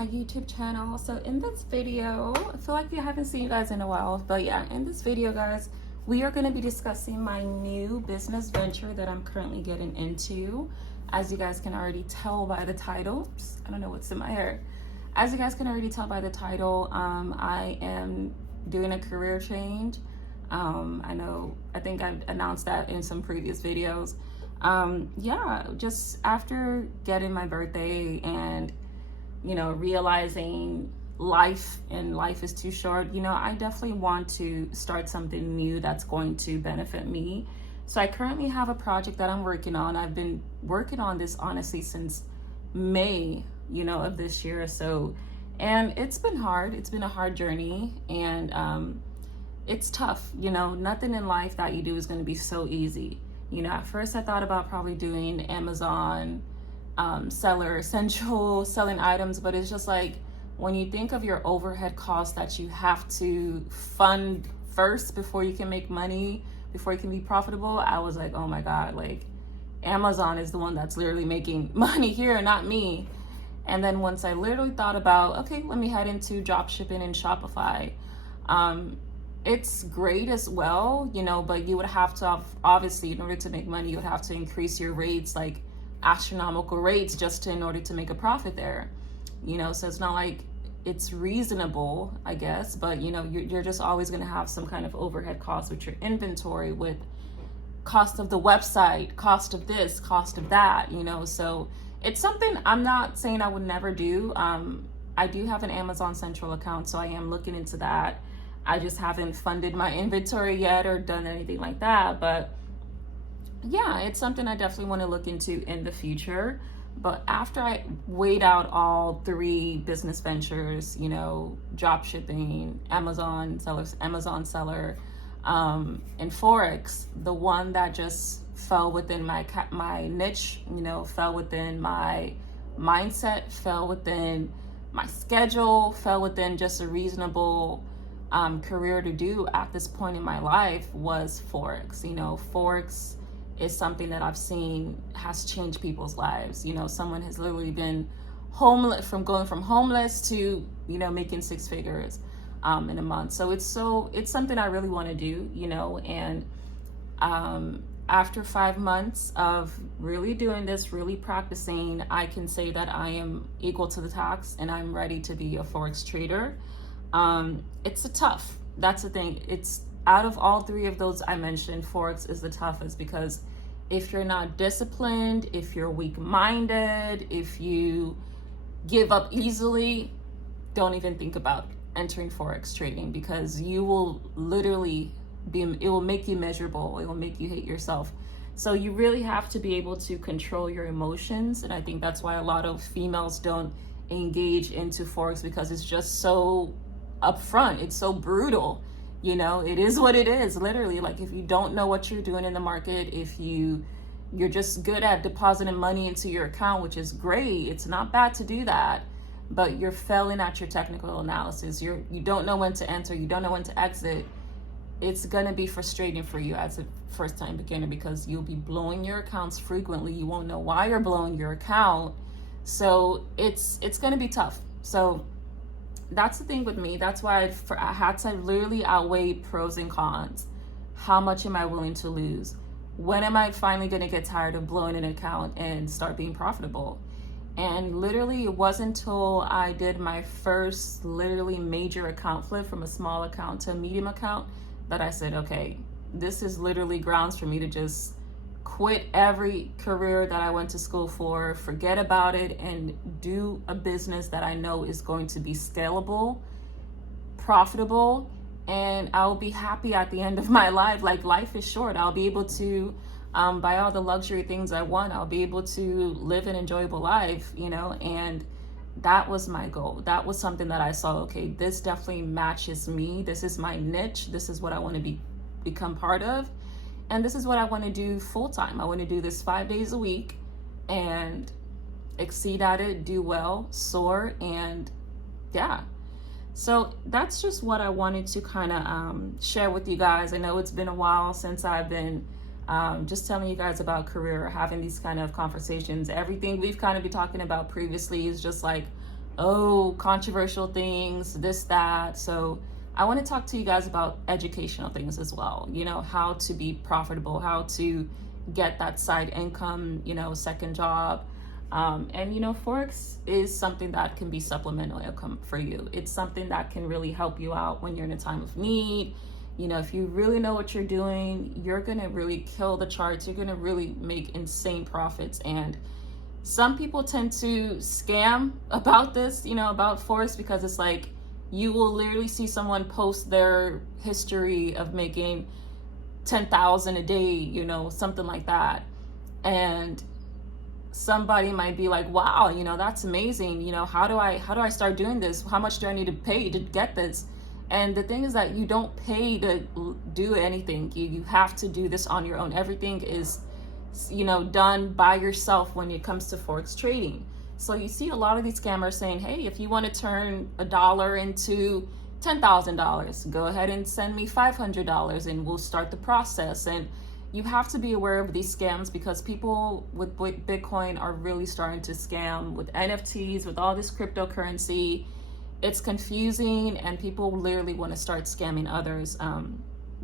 my YouTube channel. So in this video, I feel like I haven't seen you guys in a while, but yeah, in this video, guys, we are going to be discussing my new business venture that I'm currently getting into. As you guys can already tell by the title, I don't know what's in my hair. As you guys can already tell by the title, I am doing a career change. I think I've announced that in some previous videos. Yeah, just after getting my birthday and, realizing life is too short, I definitely want to start something new that's going to benefit me. So I currently have a project that I'm working on. I've been working on this honestly since May, of this year or so. And it's been hard. It's been a hard journey, and it's tough. Nothing in life that you do is going to be so easy. At first I thought about probably doing Amazon seller essential selling items, but it's just like when you think of your overhead costs that you have to fund first before you can make money, before you can be profitable, I was like, oh my God, like Amazon is the one that's literally making money here, not me. And then once I literally thought about, okay, let me head into drop shipping and Shopify. It's great as well, but you would have to obviously, in order to make money, you would have to increase your rates, like astronomical rates, just in order to make a profit there. So it's not like it's reasonable, I guess, but you're just always going to have some kind of overhead costs with your inventory, with cost of the website, cost of this, cost of that, so it's something I'm not saying I would never do. I do have an Amazon Central account, so I am looking into that. I just haven't funded my inventory yet or done anything like that. But yeah, it's something I definitely want to look into in the future. But after I weighed out all three business ventures, drop shipping, Amazon seller, and Forex, the one that just fell within my niche, fell within my mindset, fell within my schedule, fell within just a reasonable career to do at this point in my life was Forex. Forex is something that I've seen has changed people's lives. Someone has literally been going from homeless to, making six figures in a month. So it's something I really want to do, and after 5 months of really doing this, really practicing, I can say that I am equal to the task and I'm ready to be a Forex trader. It's that's the thing. It's out of all three of those I mentioned, Forex is the toughest, because if you're not disciplined, if you're weak-minded, if you give up easily, don't even think about entering Forex trading, because you will literally it will make you miserable. It will make you hate yourself. So you really have to be able to control your emotions. And I think that's why a lot of females don't engage into Forex, because it's just so upfront. It's so brutal. It is what it is, literally. Like, if you don't know what you're doing in the market, if you're just good at depositing money into your account, which is great, it's not bad to do that, but you're failing at your technical analysis. You don't know when to enter, you don't know when to exit. It's gonna be frustrating for you as a first-time beginner, because you'll be blowing your accounts frequently. You won't know why you're blowing your account. So it's gonna be tough. So that's the thing with me. That's why I had to literally outweigh pros and cons. How much am I willing to lose? When am I finally going to get tired of blowing an account and start being profitable? And literally, it wasn't until I did my first literally major account flip from a small account to a medium account that I said, okay, this is literally grounds for me to just quit every career that I went to school for, forget about it, and do a business that I know is going to be scalable, profitable, and I'll be happy at the end of my life. Like, life is short. I'll be able to buy all the luxury things I want. I'll be able to live an enjoyable life, and that was my goal. That was something that I saw, okay, this definitely matches me. This is my niche. This is what I want to become part of. And this is what I want to do full time. I want to do this 5 days a week and exceed at it, do well, soar, and yeah. So that's just what I wanted to kind of share with you guys. I know it's been a while since I've been just telling you guys about career, having these kind of conversations. Everything we've kind of been talking about previously is just like oh, controversial things, this, that. So I want to talk to you guys about educational things as well, you know, how to be profitable, how to get that side income, you know, second job. And, you know, Forex is something that can be supplemental income for you. It's something that can really help you out when you're in a time of need. You know, if you really know what you're doing, you're going to really kill the charts. You're going to really make insane profits. And some people tend to scam about this, you know, about Forex, because it's like you will literally see someone post their history of making 10,000 a day, you know, something like that. And somebody might be like, wow, you know, that's amazing. You know, how do I start doing this? How much do I need to pay to get this? And the thing is that you don't pay to do anything. You have to do this on your own. Everything is, you know, done by yourself when it comes to Forex trading. So you see a lot of these scammers saying, hey, if you want to turn $1 into $10,000, go ahead and send me $500 and we'll start the process. And you have to be aware of these scams, because people with Bitcoin are really starting to scam with NFTs, with all this cryptocurrency. It's confusing, and people literally want to start scamming others,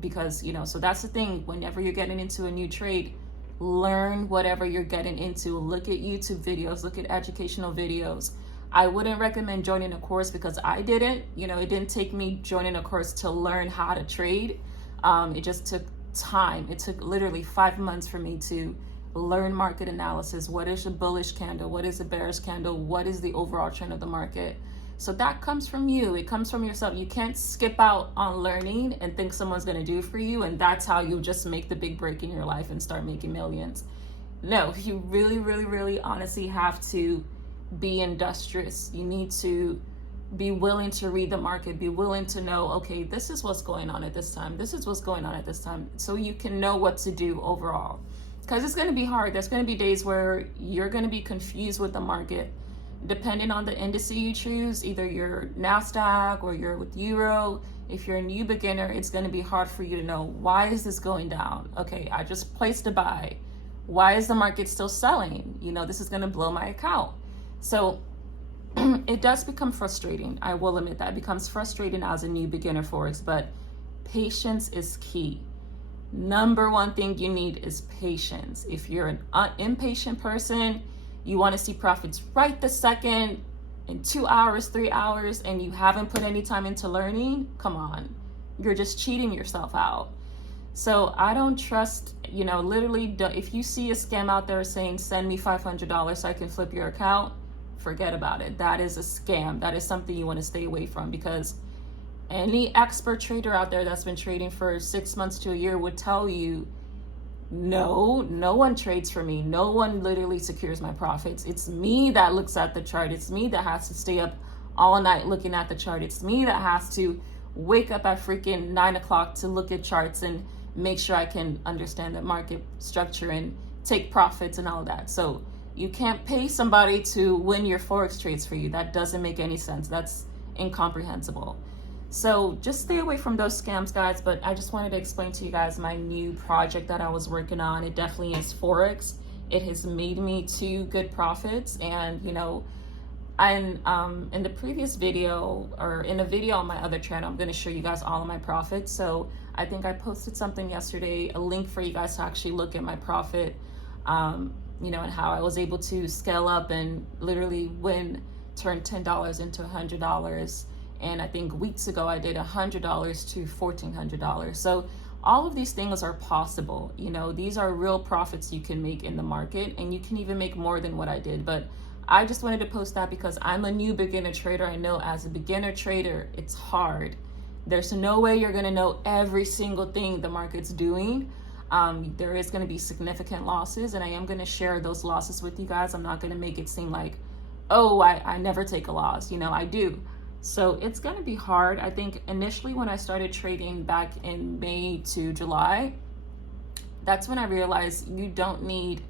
because, you know, so that's the thing. Whenever you're getting into a new trade, learn whatever you're getting into. Look at YouTube videos, look at educational videos. I wouldn't recommend joining a course, because I didn't, you know, it didn't take me joining a course to learn how to trade. It just took time. It took literally 5 months for me to learn market analysis. What is a bullish candle? What is a bearish candle? What is the overall trend of the market? So that comes from you. It comes from yourself. You can't skip out on learning and think someone's going to do it for you, and that's how you just make the big break in your life and start making millions. No, you really, really, really honestly have to be industrious. You need to be willing to read the market, be willing to know, okay, this is what's going on at this time. This is what's going on at this time. So you can know what to do overall. Because it's going to be hard. There's going to be days where you're going to be confused with the market. Depending on the indice you choose, either you're NASDAQ or you're with Euro. If you're a new beginner, it's going to be hard for you to know, why is this going down? Okay, I just placed a buy. Why is the market still selling? You know, this is going to blow my account. So it does become frustrating. I will admit that. It becomes frustrating as a new beginner Forex, but patience is key. Number one thing you need is patience. If you're an impatient person, you want to see profits right this second, in 2 hours, 3 hours, and you haven't put any time into learning, come on. You're just cheating yourself out. So I don't trust, you know, literally, if you see a scam out there saying, send me $500 so I can flip your account, forget about it. That is a scam. That is something you want to stay away from, because any expert trader out there that's been trading for 6 months to a year would tell you, no one trades for me. No one literally secures my profits. It's me that looks at the chart. It's me that has to stay up all night looking at the chart. It's me that has to wake up at freaking 9 o'clock to look at charts and make sure I can understand the market structure and take profits and all that. So you can't pay somebody to win your Forex trades for you. That doesn't make any sense. That's incomprehensible. So just stay away from those scams, guys. But I just wanted to explain to you guys my new project that I was working on. It definitely is Forex. It has made me 2 good profits. And, you know, in the previous video, or in a video on my other channel, I'm going to show you guys all of my profits. So I think I posted something yesterday, a link for you guys to actually look at my profit, you know, and how I was able to scale up and literally turn $10 into $100. And I think weeks ago I did $100 to $1,400. So all of these things are possible. You know, these are real profits you can make in the market, and you can even make more than what I did. But I just wanted to post that because I'm a new beginner trader. I know as a beginner trader, it's hard. There's no way you're going to know every single thing the market's doing. There is going to be significant losses, and I am going to share those losses with you guys. I'm not going to make it seem like, oh, I never take a loss. You know, I do. So it's going to be hard. I think initially when I started trading back in May to July, that's when I realized you don't need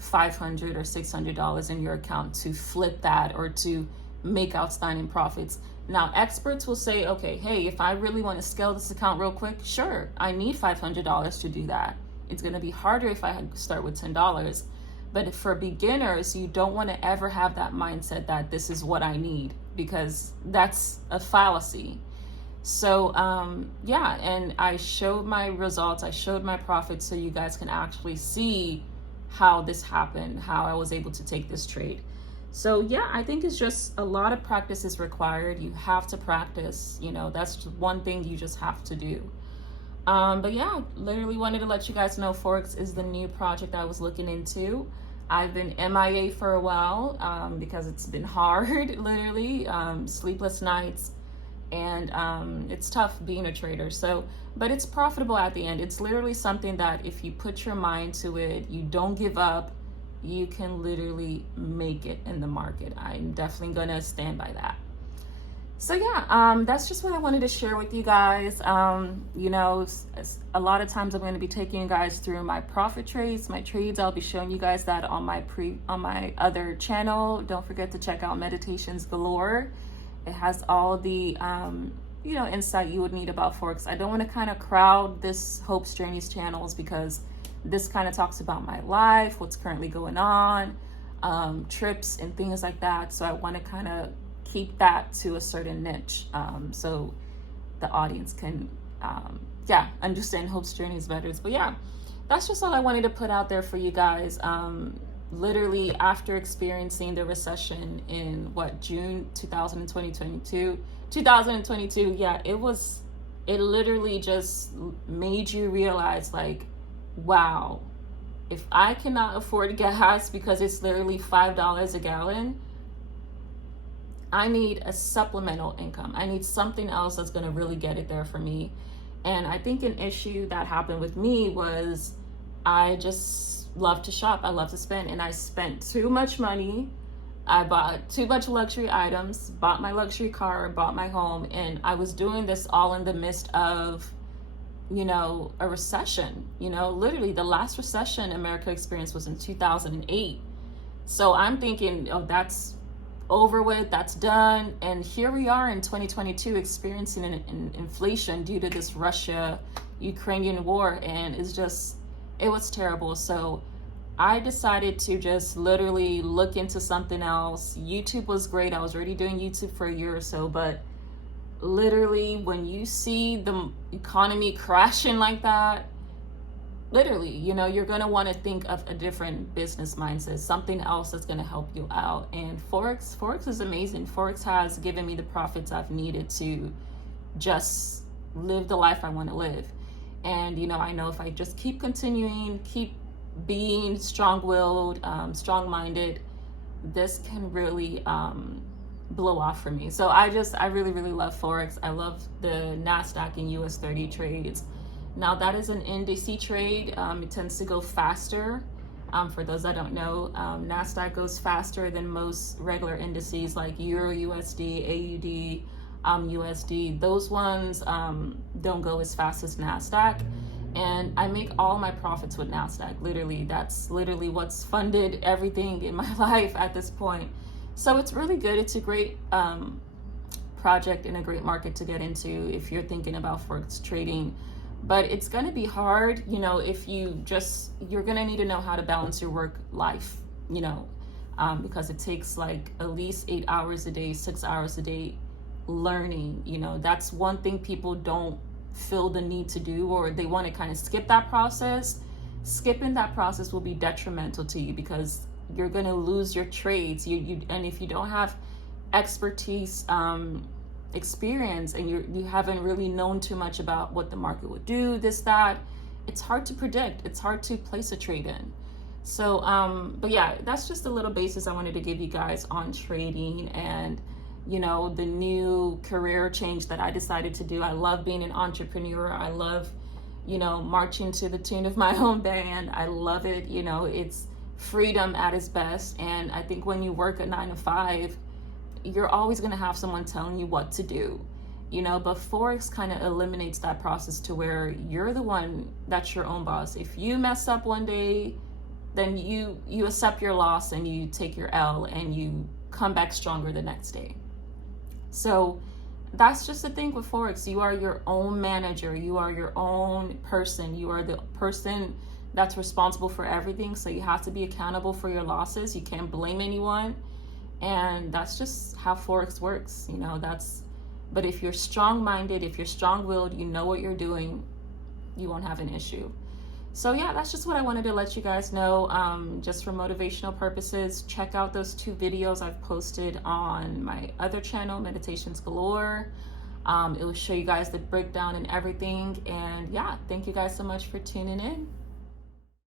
$500 or $600 in your account to flip that or to make outstanding profits. Now, experts will say, okay, hey, if I really want to scale this account real quick, sure, I need $500 to do that. It's going to be harder if I start with $10. But for beginners, you don't want to ever have that mindset that this is what I need, because that's a fallacy. So yeah, and I showed my results, I showed my profits, so you guys can actually see how this happened, how I was able to take this trade. So yeah, I think it's just a lot of practice is required. You have to practice, you know, that's one thing you just have to do. But yeah, literally wanted to let you guys know Forex is the new project I was looking into. I've been MIA for a while because it's been hard, literally, sleepless nights, and it's tough being a trader. So, but it's profitable at the end. It's literally something that if you put your mind to it, you don't give up, you can literally make it in the market. I'm definitely gonna stand by that. So yeah, that's just what I wanted to share with you guys. You know, a lot of times I'm going to be taking you guys through my profit trades, my trades. I'll be showing you guys that on my other channel. Don't forget to check out Meditations Galore. It has all the you know, insight you would need about Forex. I don't want to kind of crowd this Hope's Journeys channels because this kind of talks about my life, what's currently going on, trips and things like that. So I want to kind of keep that to a certain niche, so the audience can yeah, understand Hope's Journeys better. But yeah, that's just all I wanted to put out there for you guys. Literally after experiencing the recession in June 2022, yeah, it literally just made you realize, like, wow, if I cannot afford gas because it's literally $5 a gallon, I need a supplemental income. I need something else that's going to really get it there for me. And I think an issue that happened with me was I just love to shop. I love to spend, and I spent too much money. I bought too much luxury items, bought my luxury car, bought my home, and I was doing this all in the midst of, you know, a recession. You know, literally the last recession America experienced was in 2008. So I'm thinking, oh, that's over with, that's done. And here we are in 2022 experiencing an inflation due to this Russia-Ukrainian war, and it was terrible. So I decided to just literally look into something else. YouTube was great. I was already doing YouTube for a year or so, but literally when you see the economy crashing like that, literally, you know, you're going to want to think of a different business mindset, something else that's going to help you out. And Forex is amazing. Forex has given me the profits I've needed to just live the life I want to live. And, you know, I know if I just keep continuing, keep being strong-willed, strong-minded, this can really blow off for me. So I really, really love Forex. I love the NASDAQ and US 30 trades. Now that is an indice trade. It tends to go faster. For those that don't know, NASDAQ goes faster than most regular indices like Euro USD, AUD, USD. Those ones don't go as fast as NASDAQ. And I make all my profits with NASDAQ. Literally, that's literally what's funded everything in my life at this point. So it's really good. It's a great project and a great market to get into if you're thinking about Forex trading. But it's going to be hard, you know, if you're going to need to know how to balance your work life, you know, because it takes like at least 8 hours a day, 6 hours a day learning. You know, that's one thing people don't feel the need to do, or they want to kind of skip that process. Skipping that process will be detrimental to you because you're going to lose your trades. And if you don't have expertise, experience, and you haven't really known too much about what the market would do, this, that, it's hard to predict. It's hard to place a trade in. So, but yeah, that's just a little basis I wanted to give you guys on trading and, you know, the new career change that I decided to do. I love being an entrepreneur. I love, you know, marching to the tune of my own band. I love it. You know, it's freedom at its best. And I think when you work a 9 to 5, you're always going to have someone telling you what to do, you know, but Forex kind of eliminates that process to where you're the one that's your own boss. If you mess up one day, then you accept your loss and you take your L and you come back stronger the next day. So that's just the thing with Forex. You are your own manager. You are your own person. You are the person that's responsible for everything. So you have to be accountable for your losses. You can't blame anyone. And that's just how Forex works. You know, but if you're strong-minded, if you're strong-willed, you know what you're doing, you won't have an issue. So yeah, that's just what I wanted to let you guys know, just for motivational purposes. Check out those 2 videos I've posted on my other channel, Meditations Galore. It will show you guys the breakdown and everything. And yeah, thank you guys so much for tuning in.